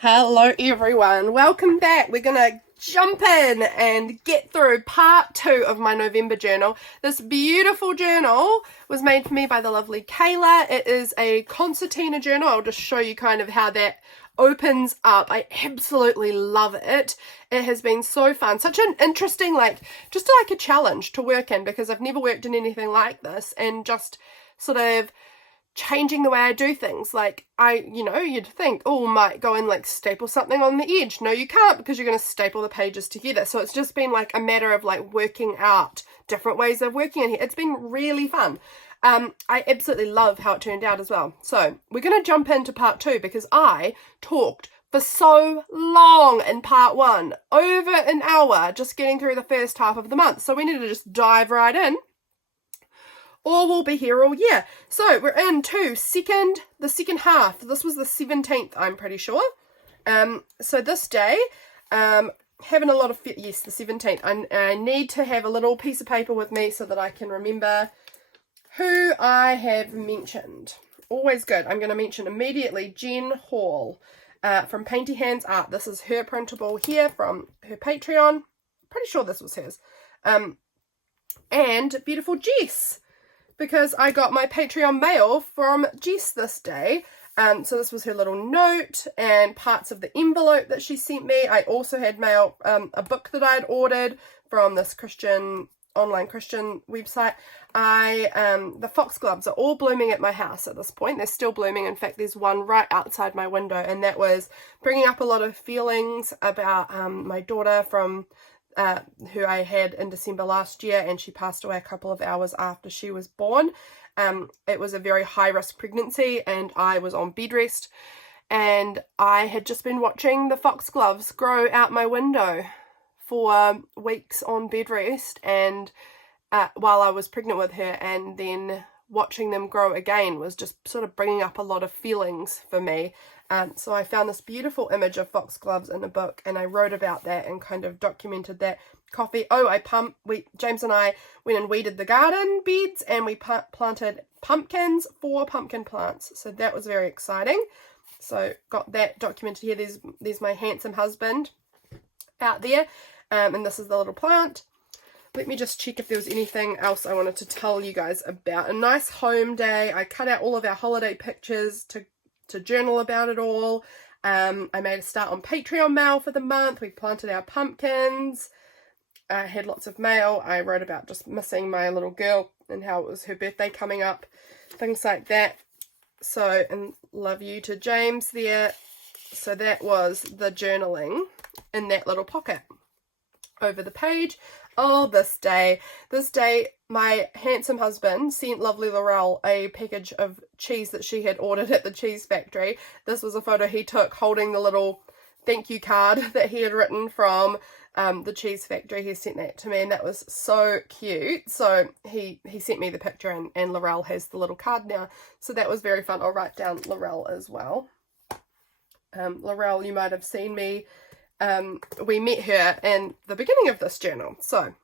Hello everyone, welcome back. We're gonna jump in and get through part 2 of my November journal. This beautiful journal was made for me by the lovely Cayla. It is a Concertina journal. I'll just show you kind of how that opens up. I absolutely love it. It has been so fun, such an interesting, just like a challenge to work in, because I've never worked in anything like this, and just sort of changing the way I do things. You'd think, oh, might go and staple something on the edge. No, you can't, because you're going to staple the pages together. So it's just been a matter of working out different ways of working in here. It's been really fun. I absolutely love how it turned out as well. So we're going to jump into part 2, because I talked for so long in part 1, over an hour, just getting through the first half of the month. So we need to just dive right in, or we'll be here all year. So we're into the second half. This was the 17th, I'm pretty sure. So this day, having a lot of, yes, the 17th. I need to have a little piece of paper with me so that I can remember who I have mentioned. Always good. I'm going to mention immediately Jen Hall from Painty Hands Art. This is her printable here from her Patreon. Pretty sure this was hers. And beautiful Jess, because I got my Patreon mail from Jess this day. So this was her little note and parts of the envelope that she sent me. I also had mail, a book that I'd ordered from this online Christian website. The Foxgloves are all blooming at my house at this point. They're still blooming. In fact, there's one right outside my window, and that was bringing up a lot of feelings about my daughter from who I had in December last year, and she passed away a couple of hours after she was born. It was a very high-risk pregnancy, and I was on bed rest, and I had just been watching the foxgloves grow out my window for weeks on bed rest, and while I was pregnant with her, and then watching them grow again was just sort of bringing up a lot of feelings for me. So I found this beautiful image of foxgloves in a book, and I wrote about that and kind of documented that. James and I went and weeded the garden beds, and we planted pumpkins, 4 pumpkin plants. So that was very exciting. So got that documented here. There's my handsome husband out there, and this is the little plant. Let me just check if there was anything else I wanted to tell you guys about. A nice home day. I cut out all of our holiday pictures to journal about it all. I made a start on Patreon mail for the month. We planted our pumpkins. I had lots of mail. I wrote about just missing my little girl and how it was her birthday coming up. Things like that. So, and love you to James there. So that was the journaling in that little pocket. Over the page. Oh, this day, my handsome husband sent lovely Laurel a package of cheese that she had ordered at the cheese factory. This was a photo he took holding the little thank you card that he had written from the cheese factory. He sent that to me, and that was so cute. So he sent me the picture, and Laurel has the little card now. So that was very fun. I'll write down Laurel as well. Laurel, you might have seen me. We met her in the beginning of this journal, so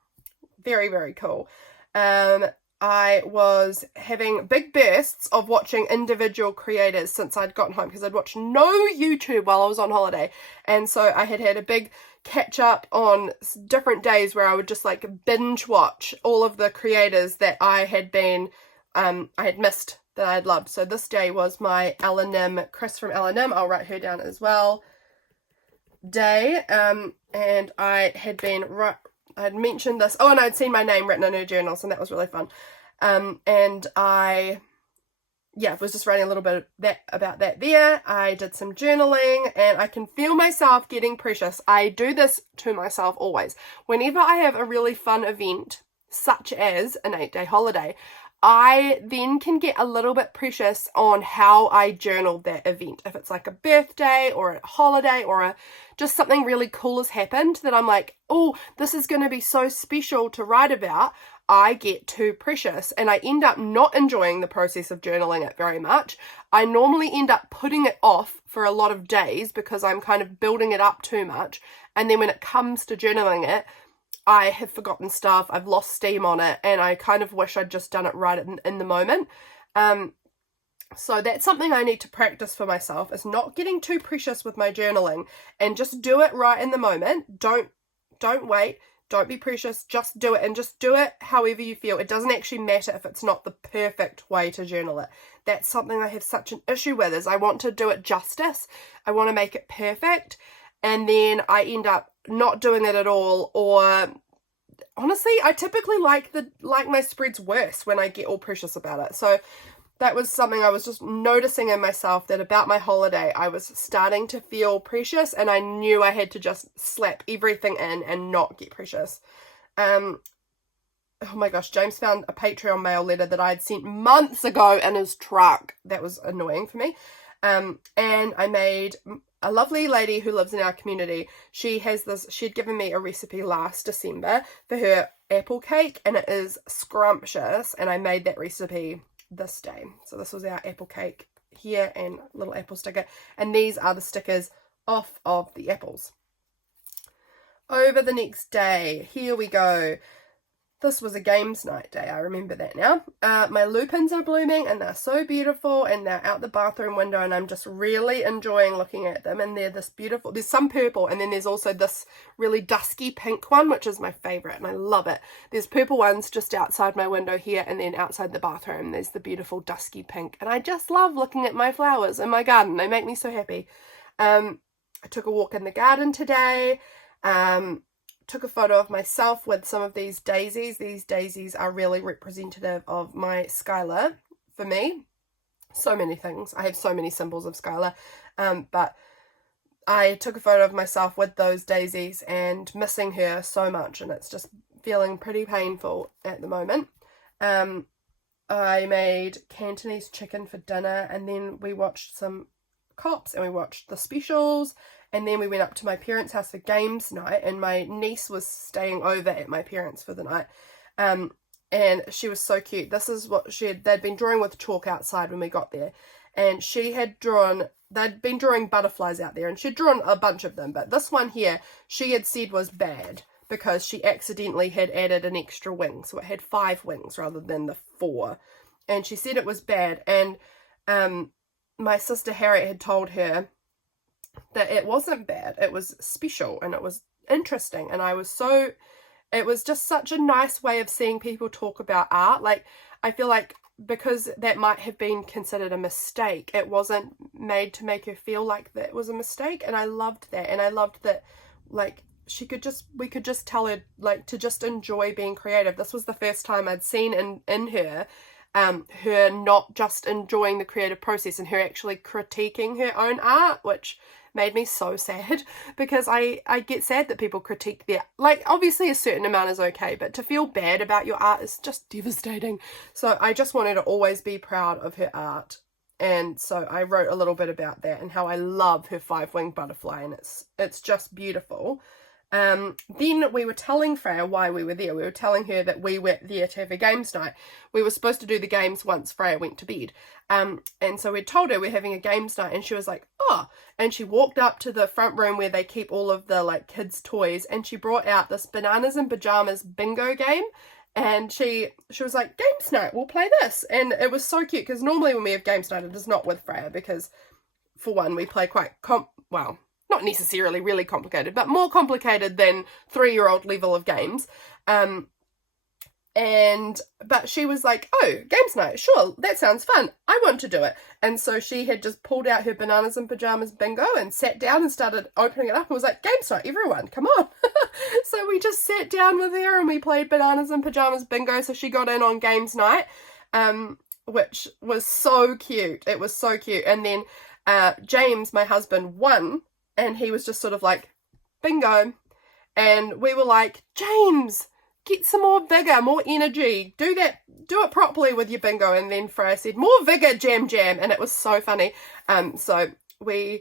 very, very cool. I was having big bursts of watching individual creators since I'd gotten home, because I'd watched no YouTube while I was on holiday, and so I had a big catch up on different days where I would just binge watch all of the creators that I had missed, that I'd loved. So this day was my Chris from L&M, I'll write her down as well, day, and I had mentioned this, and I'd seen my name written in her journals, and that was really fun. And I was just writing a little bit about that there. I did some journaling, and I can feel myself getting precious. I do this to myself always. Whenever I have a really fun event, such as an 8-day holiday, I then can get a little bit precious on how I journaled that event. If it's like a birthday or a holiday or just something really cool has happened that I'm like, oh, this is going to be so special to write about, I get too precious, and I end up not enjoying the process of journaling it very much. I normally end up putting it off for a lot of days because I'm kind of building it up too much, and then when it comes to journaling it, I have forgotten stuff, I've lost steam on it, and I kind of wish I'd just done it right in the moment. So that's something I need to practice for myself, is not getting too precious with my journaling, and just do it right in the moment. Don't wait. Don't be precious. Just do it, and just do it however you feel. It doesn't actually matter if it's not the perfect way to journal it. That's something I have such an issue with, is I want to do it justice. I want to make it perfect, and then I end up not doing it at all. Or honestly, I typically like my spreads worse when I get all precious about it. So that was something I was just noticing in myself, that about my holiday I was starting to feel precious, and I knew I had to just slap everything in and not get precious. Oh my gosh, James found a Patreon mail letter that I had sent months ago in his truck. That was annoying for me. And I made a lovely lady who lives in our community. She had given me a recipe last December for her apple cake, and it is scrumptious, and I made that recipe this day. So this was our apple cake here, and little apple sticker, and these are the stickers off of the apples. Over the next day, here we go. This was a games night day, I remember that now. My lupins are blooming, and they're so beautiful, and they're out the bathroom window, and I'm just really enjoying looking at them. And they're this beautiful, there's some purple, and then there's also this really dusky pink one, which is my favorite, and I love it. There's purple ones just outside my window here, and then outside the bathroom there's the beautiful dusky pink, and I just love looking at my flowers in my garden. They make me so happy. I took a walk in the garden today. Took a photo of myself with some of these daisies. These daisies are really representative of my Cayla for me. So many things. I have so many symbols of Cayla. But I took a photo of myself with those daisies and missing her so much, and it's just feeling pretty painful at the moment. I made Cantonese chicken for dinner, and then we watched some cops, and we watched the specials. And then we went up to my parents' house for games night, and my niece was staying over at my parents' for the night. And she was so cute. This is what they'd been drawing with chalk outside when we got there. And they'd been drawing butterflies out there, and she'd drawn a bunch of them. But this one here, she had said was bad because she accidentally had added an extra wing. So it had 5 wings rather than the 4. And she said it was bad. And my sister Harriet had told her that it wasn't bad, it was special, and it was interesting. And it was just such a nice way of seeing people talk about art. Like, I feel like because that might have been considered a mistake, it wasn't made to make her feel like that was a mistake. And I loved that. And I loved that, like, we could just tell her, like, to just enjoy being creative. This was the first time I'd seen in her her not just enjoying the creative process, and her actually critiquing her own art, which made me so sad, because I get sad that people critique their, like, obviously a certain amount is okay, but to feel bad about your art is just devastating. So I just wanted to always be proud of her art, and so I wrote a little bit about that and how I love her 5-winged butterfly, and it's just beautiful. Then we were telling Freya why we were there. We were telling her that we were there to have a games night. We were supposed to do the games once Freya went to bed. And so we told her we're having a games night, and she was like, oh, and she walked up to the front room where they keep all of the, like, kids' toys, and she brought out this bananas and pajamas bingo game. And she was like, games night, we'll play this. And it was so cute, because normally when we have games night, it is not with Freya, because for one, we play quite not necessarily really complicated, but more complicated than 3-year-old level of games. But she was like, oh, games night, sure, that sounds fun, I want to do it. And so she had just pulled out her bananas and pajamas bingo and sat down and started opening it up and was like, games night, everyone, come on. So we just sat down with her and we played bananas and pajamas bingo, so she got in on games night, which was so cute. It was so cute. And then James, my husband, won. And he was just sort of like, bingo. And we were like, James, get some more vigor, more energy. Do it properly with your bingo. And then Freya said, more vigor, Jam Jam. And it was so funny. So I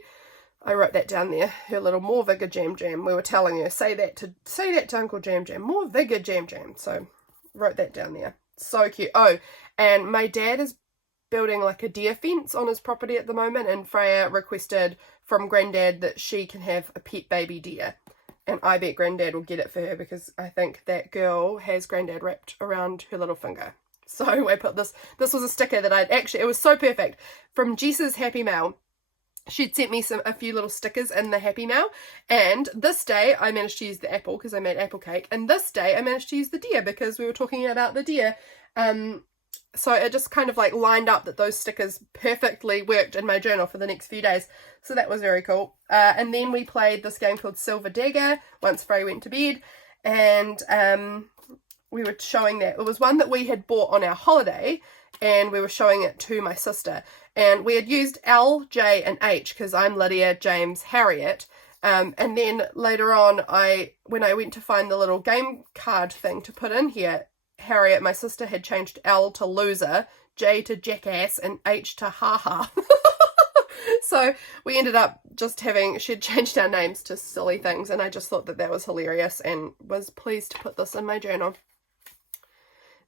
wrote that down there, her little more vigor, Jam Jam. We were telling her, say that to Uncle Jam Jam, more vigor, Jam Jam. So wrote that down there. So cute. Oh, and my dad is building like a deer fence on his property at the moment, and Freya requested from Granddad that she can have a pet baby deer, and I bet Granddad will get it for her, because I think that girl has Granddad wrapped around her little finger. So I put this was a sticker that it was so perfect, from Jess's Happy Mail. She'd sent me a few little stickers in the Happy Mail, and this day I managed to use the apple because I made apple cake, and this day I managed to use the deer because we were talking about the deer. So it just kind of like lined up that those stickers perfectly worked in my journal for the next few days. So that was very cool. And then we played this game called Silver Dagger once Frey went to bed, and we were showing that. It was one that we had bought on our holiday, and we were showing it to my sister. And we had used L, J, and H because I'm Lydia, James, Harriet. And then later on, when I went to find the little game card thing to put in here, Harriet, my sister, had changed L to loser, J to jackass, and H to haha. So we ended up just she'd changed our names to silly things, and I just thought that was hilarious and was pleased to put this in my journal.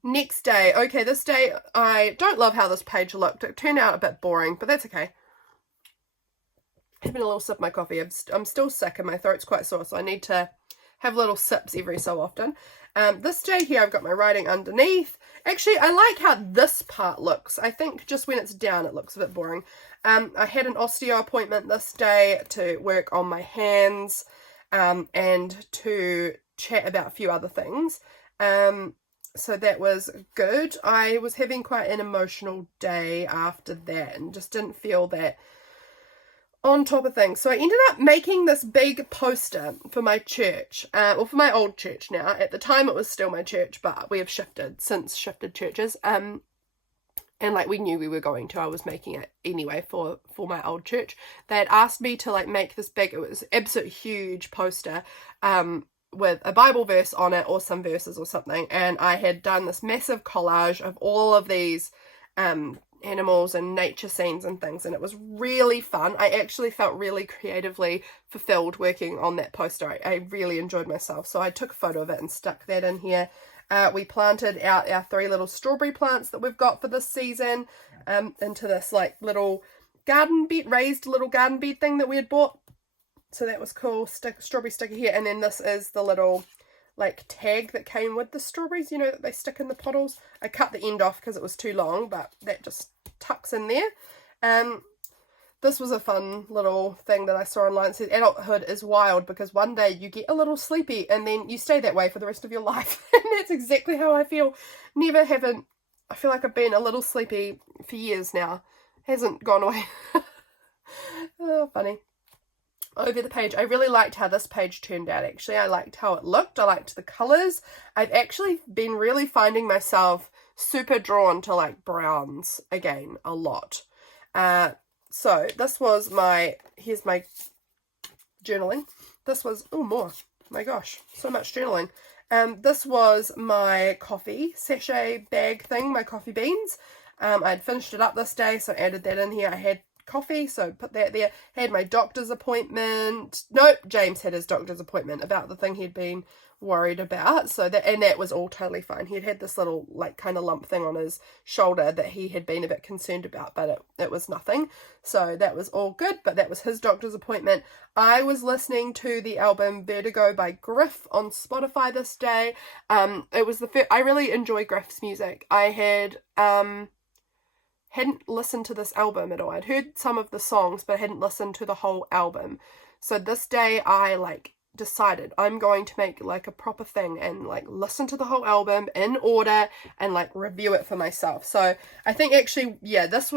Next day. Okay, this day, I don't love how this page looked. It turned out a bit boring, but that's okay. Having a little sip of my coffee. I'm still sick and my throat's quite sore, so I need to have little sips every so often. This day here, I've got my writing underneath. Actually, I like how this part looks. I think just when it's down, it looks a bit boring. I had an osteo appointment this day to work on my hands and to chat about a few other things. So that was good. I was having quite an emotional day after that and just didn't feel that on top of things. So I ended up making this big poster for my church, or for my old church now. At the time it was still my church, but we have shifted churches. And like we knew we were going to, I was making it anyway for my old church. They had asked me to like make this big, it was absolute huge poster, with a Bible verse on it or some verses or something, and I had done this massive collage of all of these animals and nature scenes and things, and it was really fun. I actually felt really creatively fulfilled working on that poster. I really enjoyed myself, so I took a photo of it and stuck that in here. We planted out our 3 little strawberry plants that we've got for this season into this like little garden bed, raised little garden bed thing that we had bought. So that was cool. Strawberry sticker here. And then this is the little like tag that came with the strawberries, you know, that they stick in the bottles. I cut the end off because it was too long, but that just tucks in there. This was a fun little thing that I saw online. It said adulthood is wild because one day you get a little sleepy and then you stay that way for the rest of your life. And that's exactly how I feel. I feel like I've been a little sleepy for years now. Hasn't gone away. Oh, funny. Over the page, I really liked how this page turned out, actually. I liked how it looked. I liked the colours. I've actually been really finding myself super drawn to like browns again a lot. So this was here's my journaling. This was, oh more, my gosh, so much journaling. This was my coffee sachet bag thing, my coffee beans. I'd finished it up this day, so I added that in here. I had coffee, so put that there. Had my doctor's appointment. Nope, James had his doctor's appointment about the thing he'd been worried about, so that was all totally fine. He'd had this little like kind of lump thing on his shoulder that he had been a bit concerned about, but it was nothing, so that was all good. But that was his doctor's appointment. I was listening to the album Vertigo by Griff on Spotify this day. It was I really enjoy Griff's music. I hadn't listened to this album at all. I'd heard some of the songs, but I hadn't listened to the whole album. So this day I like decided I'm going to make like a proper thing and like listen to the whole album in order and like review it for myself. So I think actually, yeah, this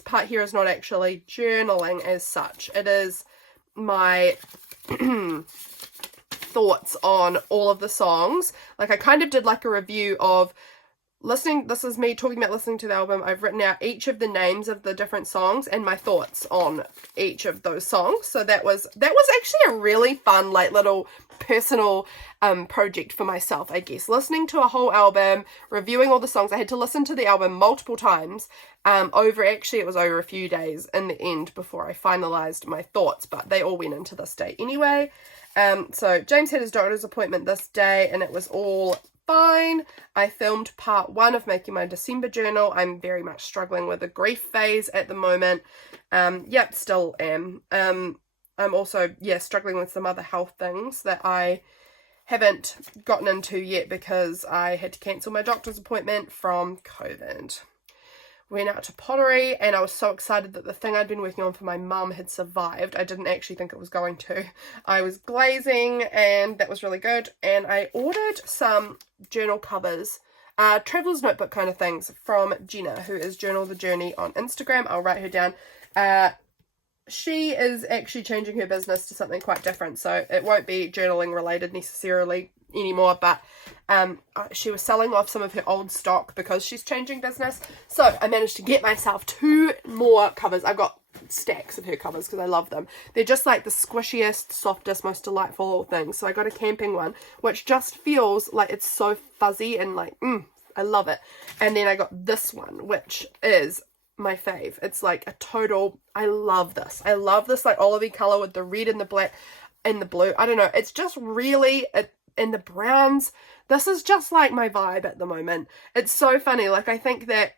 part here is not actually journaling as such. It is my thoughts on all of the songs. Like I kind of did like a review of listening. This is me talking about listening to the album. I've written out each of the names of the different songs and my thoughts on each of those songs. So that was actually a really fun like little personal project for myself, I guess. Listening to a whole album, reviewing all the songs. I had to listen to the album multiple times it was over a few days in the end before I finalized my thoughts, but they all went into this day anyway. So James had his doctor's appointment this day and it was all fine. I filmed part 1 of making my December journal. I'm very much struggling with a grief phase at the moment. Yep, still am. I'm also, struggling with some other health things that I haven't gotten into yet because I had to cancel my doctor's appointment from COVID. Went out to Pottery, and I was so excited that the thing I'd been working on for my mum had survived. I didn't actually think it was going to. I was glazing, and that was really good. And I ordered some journal covers, traveler's notebook kind of things, from Jenna, who is Journal the Journey on Instagram. I'll write her down. She is actually changing her business to something quite different, so it won't be journaling related necessarily anymore, but she was selling off some of her old stock because she's changing business. So I managed to get myself 2 more covers. I've got stacks of her covers because I love them. They're just like the squishiest, softest, most delightful little things. So I got a camping one which just feels like it's so fuzzy and like I love it. And then I got this one which is my fave. It's like a total, I love this like olivey color with the red and the black and the blue. I don't know, it's just really and the browns. This is just like my vibe at the moment. It's so funny. Like, I think that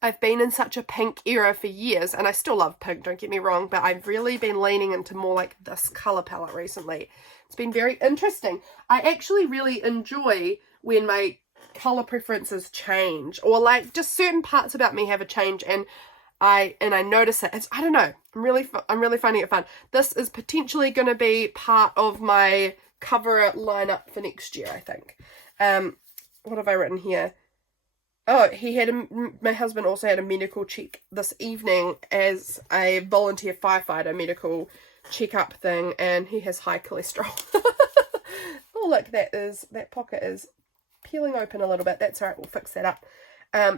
I've been in such a pink era for years, and I still love pink, don't get me wrong, but I've really been leaning into more like this color palette recently. It's been very interesting. I actually really enjoy when my color preferences change, or like just certain parts about me have a change, and I notice it. I don't know, I'm really finding it fun. This is potentially going to be part of my cover lineup for next year, I think. What have I written here? Oh, my husband also had a medical check this evening as a volunteer firefighter, medical checkup thing, and he has high cholesterol. Oh look, that pocket is peeling open a little bit. That's all right, we'll fix that up.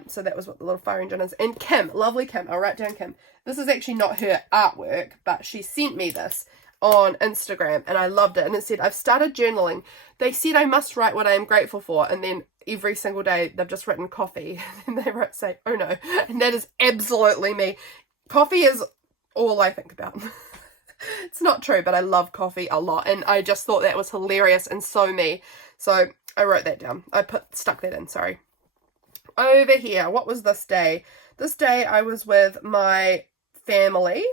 So that was what the little fire engine is. And Kim, lovely Kim, I'll write down Kim. This is actually not her artwork, but she sent me this on Instagram and I loved it. And it said, I've started journaling. They said I must write what I am grateful for, and then every single day they've just written coffee and they say, oh no. And that is absolutely me. Coffee is all I think about. It's not true, but I love coffee a lot, and I just thought that was hilarious and so me. So I wrote that down. Stuck that in, sorry. Over here, what was this day? This day I was with my family.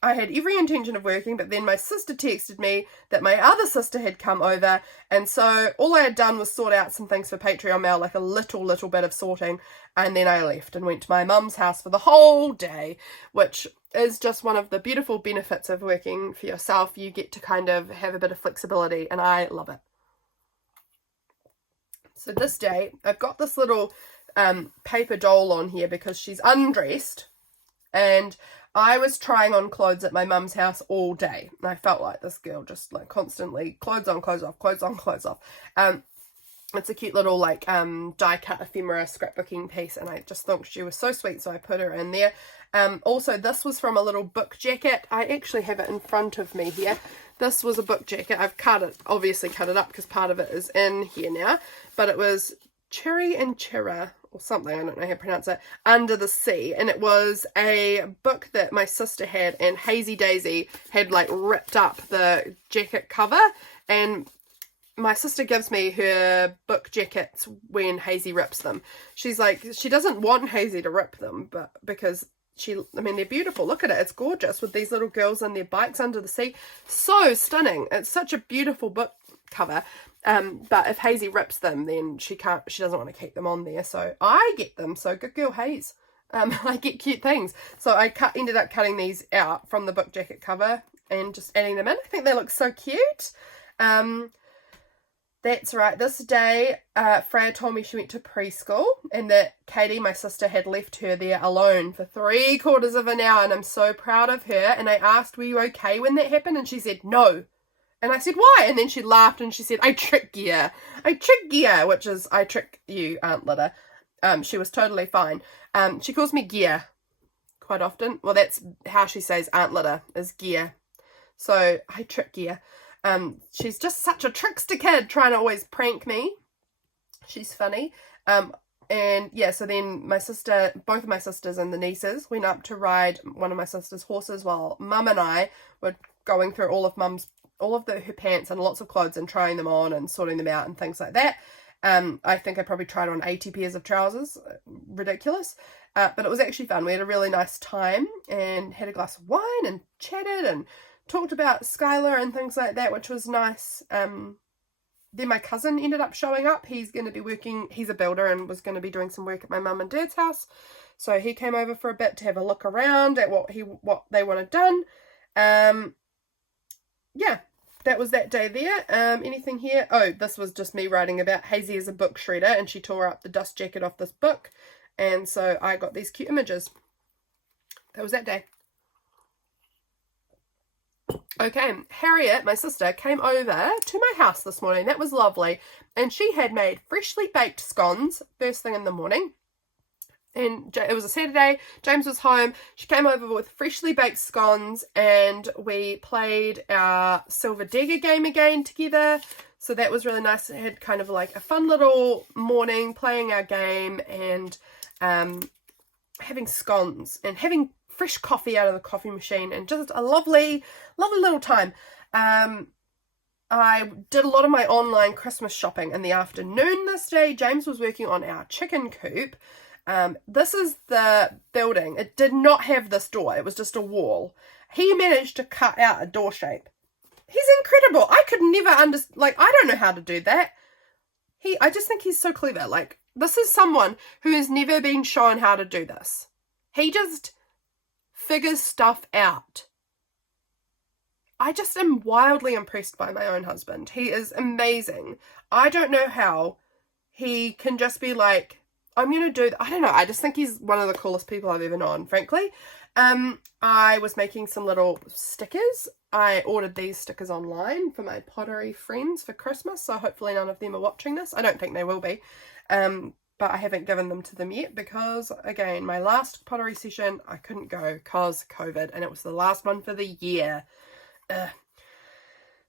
I had every intention of working, but then my sister texted me that my other sister had come over, and so all I had done was sort out some things for Patreon mail, like a little bit of sorting, and then I left and went to my mum's house for the whole day, which is just one of the beautiful benefits of working for yourself. You get to kind of have a bit of flexibility, and I love it. So this day, I've got this little paper doll on here because she's undressed, and I was trying on clothes at my mum's house all day. And I felt like this girl, just like constantly clothes on, clothes off, clothes on, clothes off. It's a cute little like die cut ephemera scrapbooking piece, and I just thought she was so sweet, so I put her in there. Also, this was from a little book jacket. I actually have it in front of me here. This was a book jacket. I've obviously cut it up because part of it is in here now, but it was Cherry and Chira or something, I don't know how to pronounce it, Under the Sea, and it was a book that my sister had, and Hazy Daisy had like ripped up the jacket cover, and my sister gives me her book jackets when Hazy rips them. She's like, she doesn't want Hazy to rip them, but because they're beautiful. Look at it. It's gorgeous with these little girls and their bikes under the sea. So stunning. It's such a beautiful book cover. But if Hazy rips them, then she doesn't want to keep them on there. So I get them. So good girl, Haze. I get cute things. So I ended up cutting these out from the book jacket cover and just adding them in. I think they look so cute. That's right. This day, Freya told me she went to preschool and that Katie, my sister, had left her there alone for 3/4 of an hour, and I'm so proud of her. And I asked, were you okay when that happened? And she said, no. And I said, why? And then she laughed and she said, I trick you. I trick you, which is, I trick you, Aunt Lyda. She was totally fine. She calls me Gia quite often. Well, that's how she says Aunt Lyda, is Gia. So I trick Gia. She's just such a trickster kid, trying to always prank me. She's funny. And yeah, so then both of my sisters and the nieces went up to ride one of my sister's horses while Mum and I were going through all of her pants and lots of clothes and trying them on and sorting them out and things like that. I think I probably tried on 80 pairs of trousers. Ridiculous. But it was actually fun. We had a really nice time and had a glass of wine and chatted and talked about Cayla and things like that, which was nice. then my cousin ended up showing up. He's going to be working, he's a builder and was going to be doing some work at my mum and dad's house. So he came over for a bit to have a look around at what they wanted done. Yeah, that was that day there. Anything here? Oh, this was just me writing about Hazy as a book shredder, and she tore up the dust jacket off this book. And so I got these cute images. That was that day. Okay, Harriet, my sister, came over to my house this morning. That was lovely. And she had made freshly baked scones first thing in the morning. And it was a Saturday. James was home. She came over with freshly baked scones and we played our Silver Dagger game again together. So that was really nice. It had kind of like a fun little morning playing our game and having scones and having fresh coffee out of the coffee machine and just a lovely, lovely little time. I did a lot of my online Christmas shopping in the afternoon this day. James was working on our chicken coop. This is the building. It did not have this door. It was just a wall. He managed to cut out a door shape. He's incredible. I could never I don't know how to do that. I just think he's so clever. Like, this is someone who has never been shown how to do this. He just figures stuff out. I just am wildly impressed by my own husband. He is amazing. I don't know how he can just be like, I'm going to do I don't know. I just think he's one of the coolest people I've ever known, frankly. I was making some little stickers. I ordered these stickers online for my Pottery friends for Christmas, so hopefully none of them are watching this. I don't think they will be. But I haven't given them to them yet because, again, my last Pottery session, I couldn't go because COVID, and it was the last one for the year.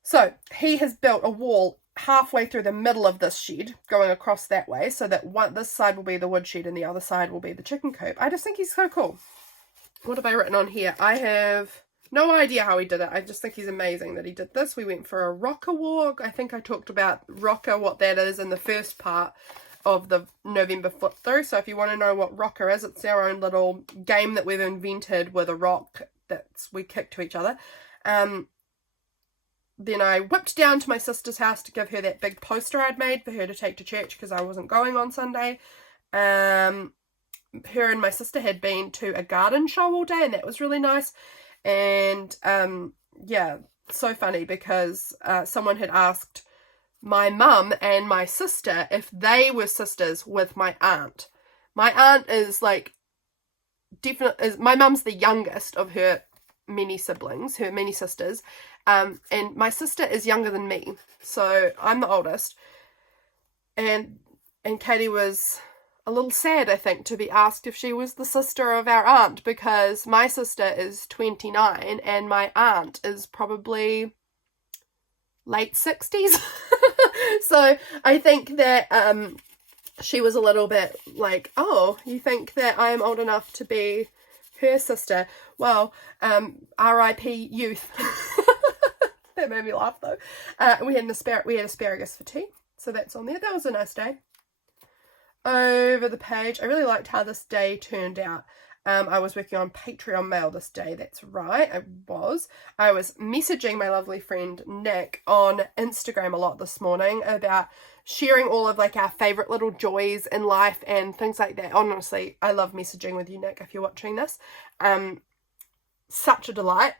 So he has built a wall halfway through the middle of this shed going across that way so that this side will be the wood shed and the other side will be the chicken coop. I just think he's so cool. What have I written on here? I have no idea how he did it. I just think he's amazing that he did this. We went for a rocker walk. I think I talked about rocker, what that is, in the first part of the November flip through. So if you want to know what rocker is, it's our own little game that we've invented with a rock that we kick to each other. Then I whipped down to my sister's house to give her that big poster I'd made for her to take to church because I wasn't going on Sunday. Her and my sister had been to a garden show all day and that was really nice. And yeah, so funny because someone had asked my mum and my sister if they were sisters with my aunt. My aunt is like my mum's the youngest of her many siblings, her many sisters, and my sister is younger than me, so I'm the oldest. And Katie was a little sad, I think, to be asked if she was the sister of our aunt, because my sister is 29 and my aunt is probably late 60s. So I think that she was a little bit like, oh, you think that I'm old enough to be her sister? Well, R.I.P. youth. That made me laugh though. We had asparagus for tea, so that's on there. That was a nice day. Over the page, I really liked how this day turned out. I was working on Patreon mail this day. That's right, I was messaging my lovely friend Nick on Instagram a lot this morning about sharing all of like our favorite little joys in life and things like that. Honestly, I love messaging with you, Nick, if you're watching this. Such a delight.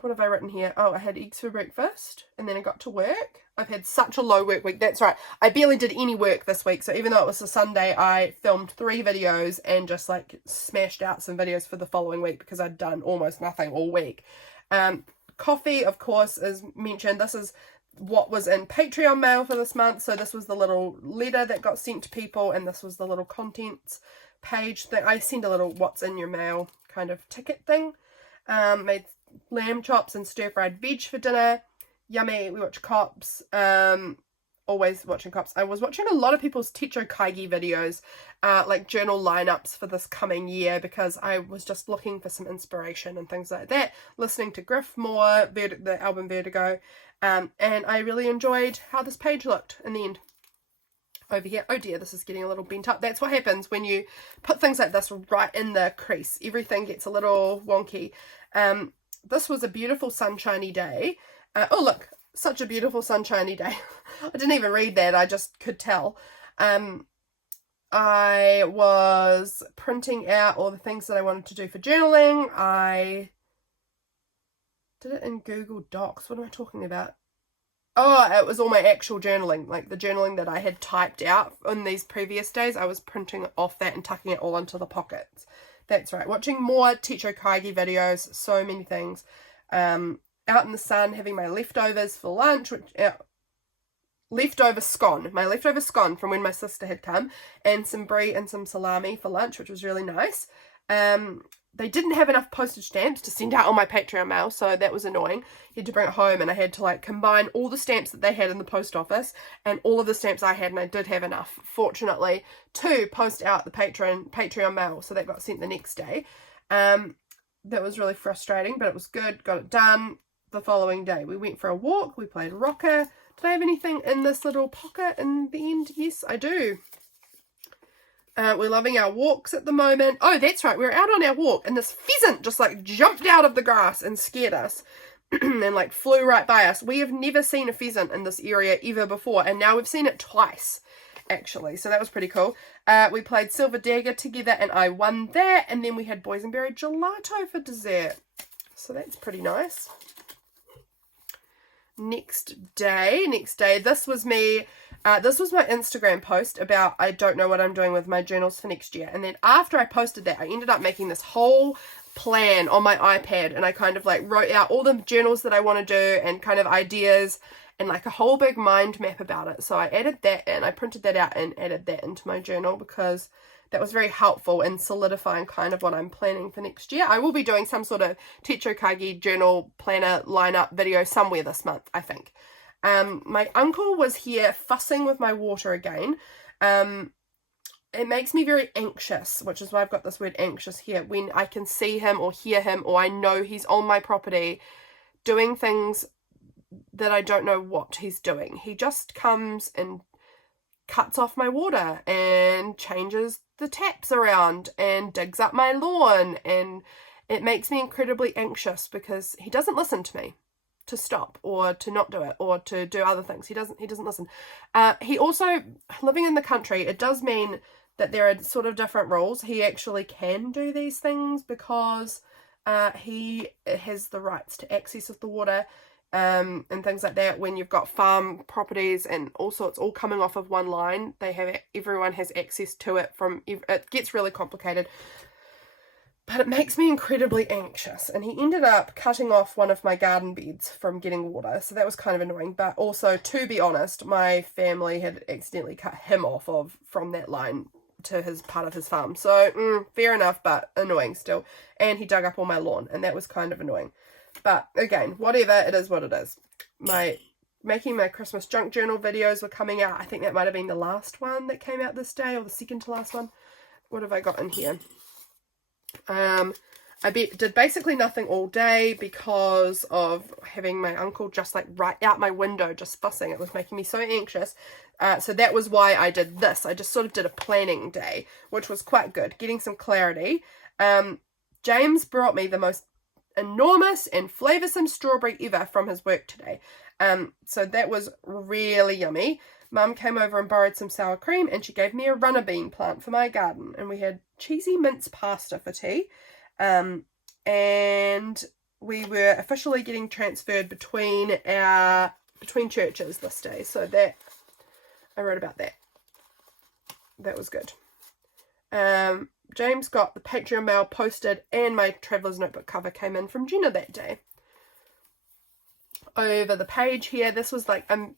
What have I written here? Oh, I had eggs for breakfast and then I got to work. I've had such a low work week. That's right. I barely did any work this week. So even though it was a Sunday, I filmed 3 videos and just like smashed out some videos for the following week because I'd done almost nothing all week. Coffee, of course, is mentioned. This is what was in Patreon mail for this month. So this was the little letter that got sent to people and this was the little contents page that I send a little what's in your mail kind of ticket thing. Made lamb chops and stir-fried veg for dinner. Yummy. We watch Cops. Always watching Cops. I was watching a lot of people's Techo Kaigi videos, like journal lineups for this coming year, because I was just looking for some inspiration and things like that. Listening to Griff more, the album Vertigo, and I really enjoyed how this page looked in the end. Over here, oh dear, this is getting a little bent up. That's what happens when you put things like this right in the crease. Everything gets a little wonky. This was a beautiful sunshiny day. Oh look, such a beautiful sunshiny day. I didn't even read that, I just could tell. I was printing out all the things that I wanted to do for journaling. I did it in Google Docs. What am I talking about? Oh, it was all my actual journaling, like the journaling that I had typed out in these previous days. I was printing off that and tucking it all into the pockets. That's right. Watching more Teacher Kaigi videos, so many things. Out in the sun, having my leftovers for lunch, which, leftover scone from when my sister had come, and some brie and some salami for lunch, which was really nice. They didn't have enough postage stamps to send out all my Patreon mail, so that was annoying. You had to bring it home, and I had to like combine all the stamps that they had in the post office and all of the stamps I had, and I did have enough, fortunately, to post out the Patreon mail, so that got sent the next day. That was really frustrating, but it was good. Got it done the following day. We went for a walk. We played rocker. Did I have anything in this little pocket in the end? Yes, I do. We're loving our walks at the moment. Oh, that's right. We were out on our walk and this pheasant just like jumped out of the grass and scared us and like flew right by us. We have never seen a pheasant in this area ever before, and now we've seen it twice actually. So that was pretty cool. We played Silver Dagger together and I won that, and then we had boysenberry gelato for dessert. So that's pretty nice. Next day, this was me. This was my Instagram post about I don't know what I'm doing with my journals for next year. And then after I posted that, I ended up making this whole plan on my iPad, and I kind of like wrote out all the journals that I want to do and kind of ideas and like a whole big mind map about it. So I added that in, I printed that out and added that into my journal because that was very helpful in solidifying kind of what I'm planning for next year. I will be doing some sort of Teacher Kaigi journal planner lineup video somewhere this month, I think. My uncle was here fussing with my water again. It makes me very anxious, which is why I've got this word anxious here. When I can see him or hear him, or I know he's on my property doing things that I don't know what he's doing. He just comes and cuts off my water and changes the taps around and digs up my lawn, and it makes me incredibly anxious because he doesn't listen to me to stop or to not do it or to do other things. He doesn't listen. He also, living in the country, it does mean that there are sort of different rules. He actually can do these things because he has the rights to access of the water and things like that. When you've got farm properties and all sorts all coming off of one line, everyone has access to it. It gets really complicated, but it makes me incredibly anxious. And he ended up cutting off one of my garden beds from getting water, so that was kind of annoying. But also, to be honest, my family had accidentally cut him off from that line to his part of his farm, so fair enough, but annoying still. And he dug up all my lawn, and that was kind of annoying. But again, whatever, it is what it is. Making my Christmas junk journal videos were coming out. I think that might have been the last one that came out this day, or the second to last one. What have I got in here? I did basically nothing all day because of having my uncle just like right out my window just fussing. It was making me so anxious. So that was why I did this. I just sort of did a planning day, which was quite good, getting some clarity. James brought me the most enormous and flavoursome strawberry ever from his work today. So that was really yummy. Mum came over and borrowed some sour cream, and she gave me a runner bean plant for my garden, and we had cheesy mince pasta for tea. And we were officially getting transferred between churches this day, so that I wrote about that. That was good. James got the Patreon mail posted, and my Traveller's Notebook cover came in from Jenna that day. Over the page here, this was like a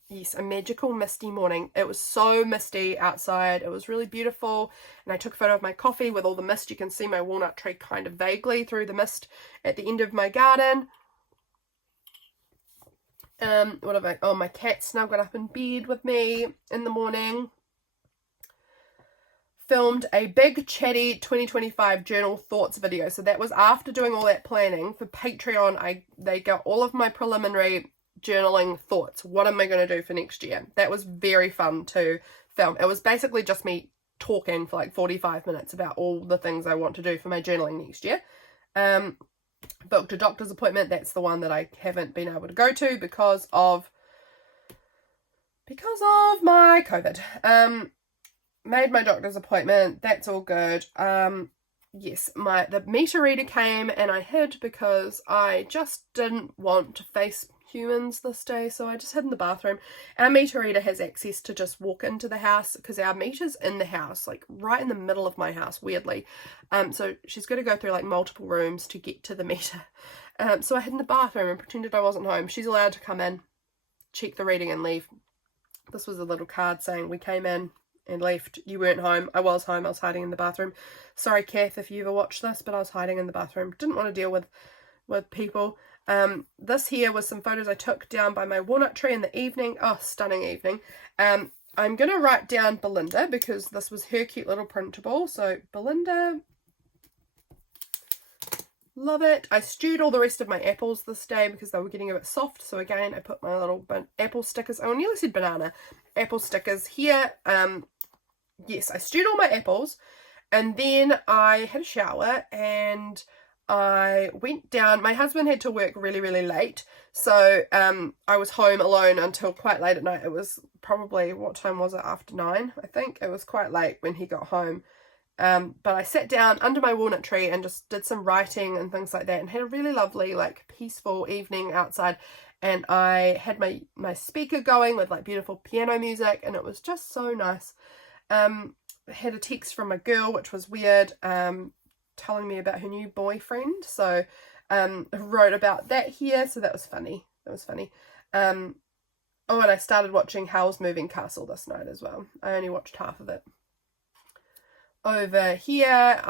magical misty morning. It was so misty outside. It was really beautiful, and I took a photo of my coffee with all the mist. You can see my walnut tree kind of vaguely through the mist at the end of my garden. My cat snuggled up in bed with me in the morning. Filmed a big chatty 2025 journal thoughts video. So that was after doing all that planning for Patreon. They got all of my preliminary journaling thoughts. What am I going to do for next year? That was very fun to film. It was basically just me talking for like 45 minutes about all the things I want to do for my journaling next year. Booked a doctor's appointment. That's the one that I haven't been able to go to because of because of my COVID. Made my doctor's appointment. That's all good. Yes, the meter reader came and I hid because I just didn't want to face humans this day, so I just hid in the bathroom. Our meter reader has access to just walk into the house because our meter's in the house, like right in the middle of my house, weirdly. So she's got to go through like multiple rooms to get to the meter. So I hid in the bathroom and pretended I wasn't home. She's allowed to come in, check the reading and leave. This was a little card saying we came in and left. You weren't home. I was home. I was hiding in the bathroom. Sorry, Kath, if you ever watched this, but I was hiding in the bathroom. Didn't want to deal with people. This here was some photos I took down by my walnut tree in the evening. Oh, stunning evening. I'm going to write down Belinda because this was her cute little printable. So Belinda, love it. I stewed all the rest of my apples this day because they were getting a bit soft. So again, I put my little apple stickers. Oh, I nearly said banana. Apple stickers here. Yes, I stewed all my apples and then I had a shower and I went down. My husband had to work really, really late. So I was home alone until quite late at night. It was probably, what time was it? After 9, I think. It was quite late when he got home. But I sat down under my walnut tree and just did some writing and things like that and had a really lovely, like, peaceful evening outside. And I had my speaker going with like beautiful piano music and it was just so nice. I had a text from a girl, which was weird, telling me about her new boyfriend. So I wrote about that here. So that was funny. That was funny. Oh, and I started watching Howl's Moving Castle this night as well. I only watched half of it. Over here,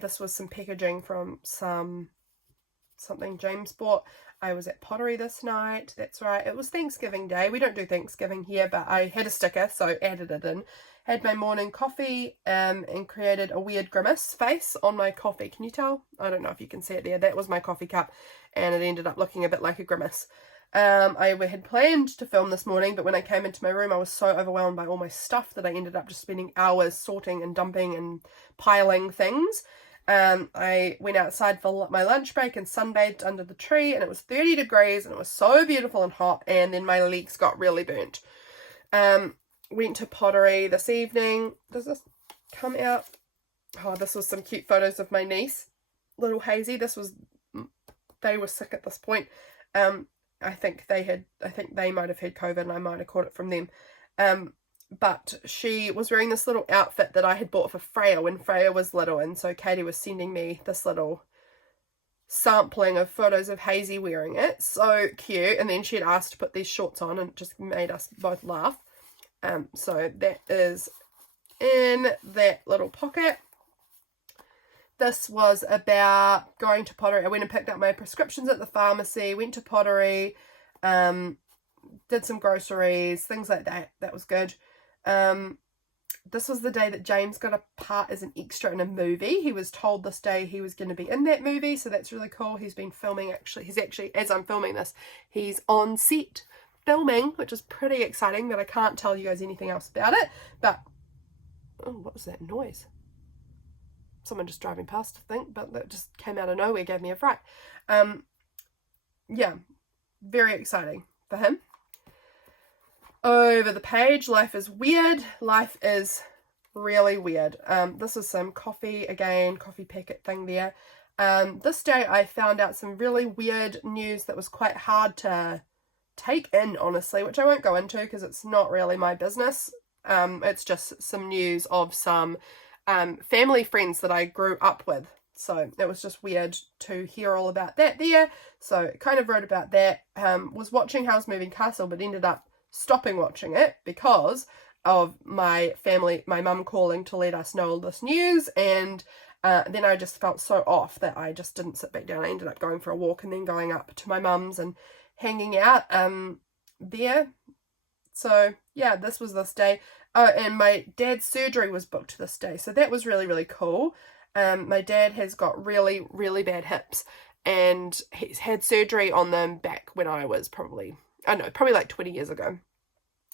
this was some packaging from something James bought. I was at Pottery this night. That's right. It was Thanksgiving Day. We don't do Thanksgiving here, but I had a sticker, so added it in. Had my morning coffee and created a weird grimace face on my coffee. Can you tell? I don't know if you can see it there. That was my coffee cup, and it ended up looking a bit like a grimace. I had planned to film this morning, but when I came into my room, I was so overwhelmed by all my stuff that I ended up just spending hours sorting and dumping and piling things. I went outside for my lunch break and sunbathed under the tree, and it was 30 degrees and it was so beautiful and hot, and then my legs got really burnt. Went to Pottery this evening. Does this come out? Oh, this was some cute photos of my niece, little Hazy. They were sick at this point. I think they might have had COVID and I might have caught it from them. But she was wearing this little outfit that I had bought for Freya when Freya was little, and so Katie was sending me this little sampling of photos of Hazy wearing it. So cute. And then she had asked to put these shorts on and it just made us both laugh. So that is in that little pocket. This was about going to Pottery. I went and picked up my prescriptions at the pharmacy, went to Pottery, did some groceries, things like that. That was good. This was the day that James got a part as an extra in a movie. He was told this day he was going to be in that movie, so that's really cool. He's been filming, he's actually, as I'm filming this, he's on set filming, which is pretty exciting, but I can't tell you guys anything else about it. But, oh, what was that noise? Someone just driving past, I think, but that just came out of nowhere, gave me a fright. Yeah, very exciting for him. Over the page, life is weird. Life is really weird. This is some coffee, again, coffee packet thing there. This day I found out some really weird news that was quite hard to take in, honestly, which I won't go into because it's not really my business. It's just some news of some family friends that I grew up with. So it was just weird to hear all about that there. So kind of wrote about that. Was watching Howl's Moving Castle, but ended up stopping watching it because of my family, my mum calling to let us know all this news. And then I just felt so off that I just didn't sit back down. I ended up going for a walk and then going up to my mum's and hanging out there. So yeah, this was this day. Oh, and my dad's surgery was booked this day, so that was really, really cool. My dad has got really, really bad hips, and he's had surgery on them back when I was probably like 20 years ago.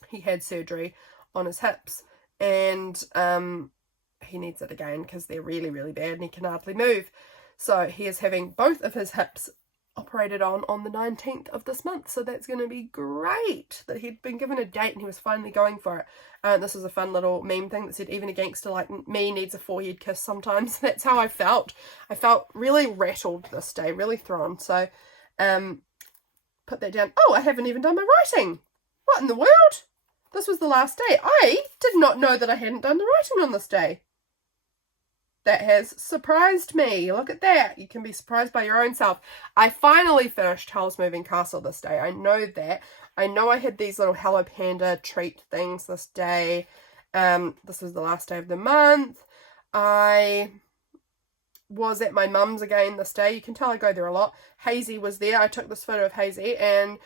He had surgery on his hips, and he needs it again because they're really, really bad and he can hardly move. So he is having both of his hips operated on the 19th of this month, so that's going to be great that he'd been given a date and he was finally going for it. This is a fun little meme thing that said even a gangster like me needs a forehead kiss sometimes. That's how I felt. I felt really rattled this day, really thrown. So put that down. Oh, I haven't even done my writing. What in the world? This was the last day. I did not know that I hadn't done the writing on this day. That has surprised me. Look at that. You can be surprised by your own self. I finally finished Howl's Moving Castle this day. I know that. I know I had these little Hello Panda treat things this day. This was the last day of the month. I was at my mum's again this day. You can tell I go there a lot. Hazy was there. I took this photo of Hazy and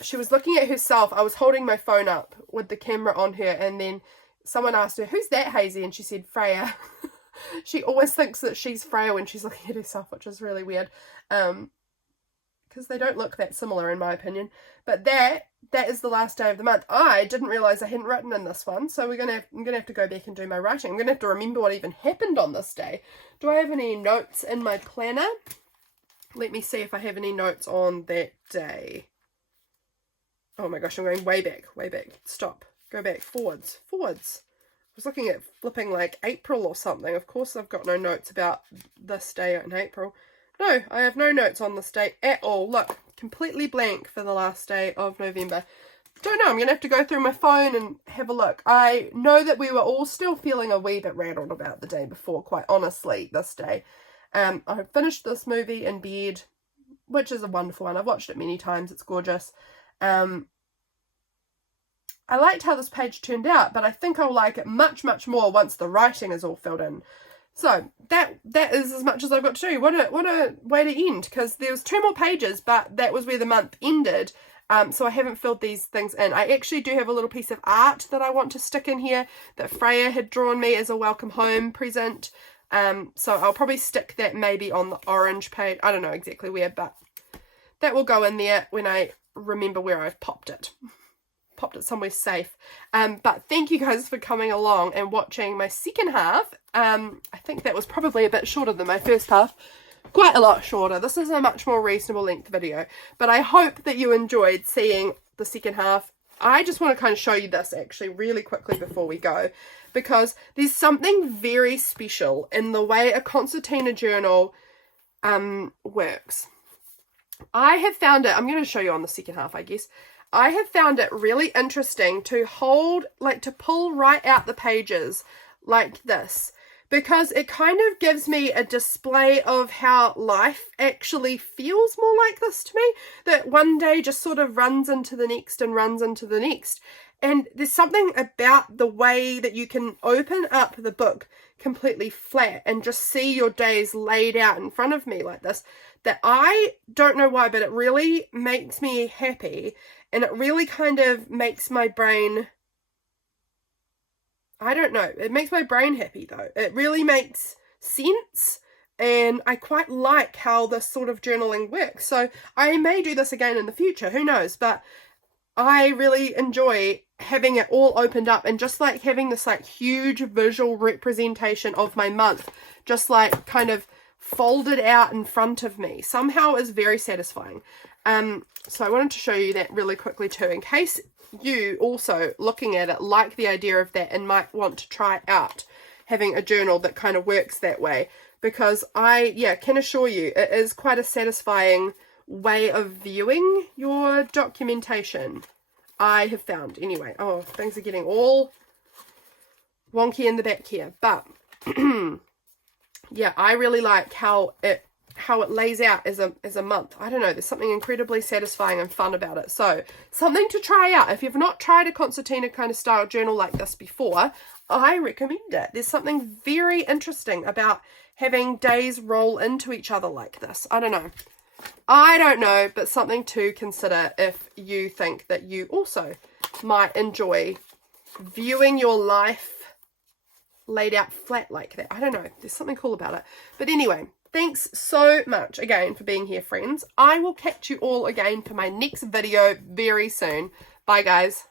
she was looking at herself. I was holding my phone up with the camera on her and then someone asked her, "Who's that, Hazy?" And she said, "Freya." She always thinks that she's Freya when she's looking at herself, which is really weird, because they don't look that similar in my opinion. But that is the last day of the month. I didn't realise I hadn't written in this one, so I'm gonna have to go back and do my writing. I'm gonna have to remember what even happened on this day. Do I have any notes in my planner? Let me see if I have any notes on that day. Oh my gosh, I'm going way back, stop, go back, forwards. I was looking at flipping like April or something. Of course I've got no notes about this day in April. No, I have no notes on this day at all. Look, completely blank for the last day of November. Don't know, I'm going to have to go through my phone and have a look. I know that we were all still feeling a wee bit rattled about the day before, quite honestly, this day. I finished this movie in bed, which is a wonderful one. I've watched it many times. It's gorgeous. I liked how this page turned out, but I think I'll like it much, much more once the writing is all filled in. So that is as much as I've got to do. What a way to end, because there was 2 more pages, but that was where the month ended. So I haven't filled these things in. I actually do have a little piece of art that I want to stick in here that Freya had drawn me as a welcome home present. So I'll probably stick that maybe on the orange page. I don't know exactly where, but that will go in there when I remember where I've popped it. Popped it somewhere safe. But thank you guys for coming along and watching my second half. I think that was probably a bit shorter than my first half. Quite a lot shorter. This is a much more reasonable length video. But I hope that you enjoyed seeing the second half. I just want to kind of show you this actually really quickly before we go, because there's something very special in the way a Concertina journal works. I have found it, I'm going to show you on the second half, I guess. I have found it really interesting to hold, like to pull right out the pages like this, because it kind of gives me a display of how life actually feels more like this to me, that one day just sort of runs into the next and runs into the next. And there's something about the way that you can open up the book completely flat and just see your days laid out in front of me like this, that I don't know why, but it really makes me happy. And it really kind of makes my brain, I don't know, it makes my brain happy though. It really makes sense, and I quite like how this sort of journaling works. So I may do this again in the future, who knows, but I really enjoy having it all opened up and just like having this like huge visual representation of my month, just like kind of folded out in front of me, somehow is very satisfying. So I wanted to show you that really quickly too, in case you also looking at it like the idea of that and might want to try out having a journal that kind of works that way, because I can assure you it is quite a satisfying way of viewing your documentation, I have found anyway. Oh, things are getting all wonky in the back here, but yeah, I really like how it lays out as a month. I don't know, there's something incredibly satisfying and fun about it. So something to try out. If you've not tried a Concertina kind of style journal like this before, I recommend it. There's something very interesting about having days roll into each other like this. I don't know, but something to consider if you think that you also might enjoy viewing your life laid out flat like that. I don't know, there's something cool about it. But anyway, thanks so much again for being here, friends. I will catch you all again for my next video very soon. Bye, guys.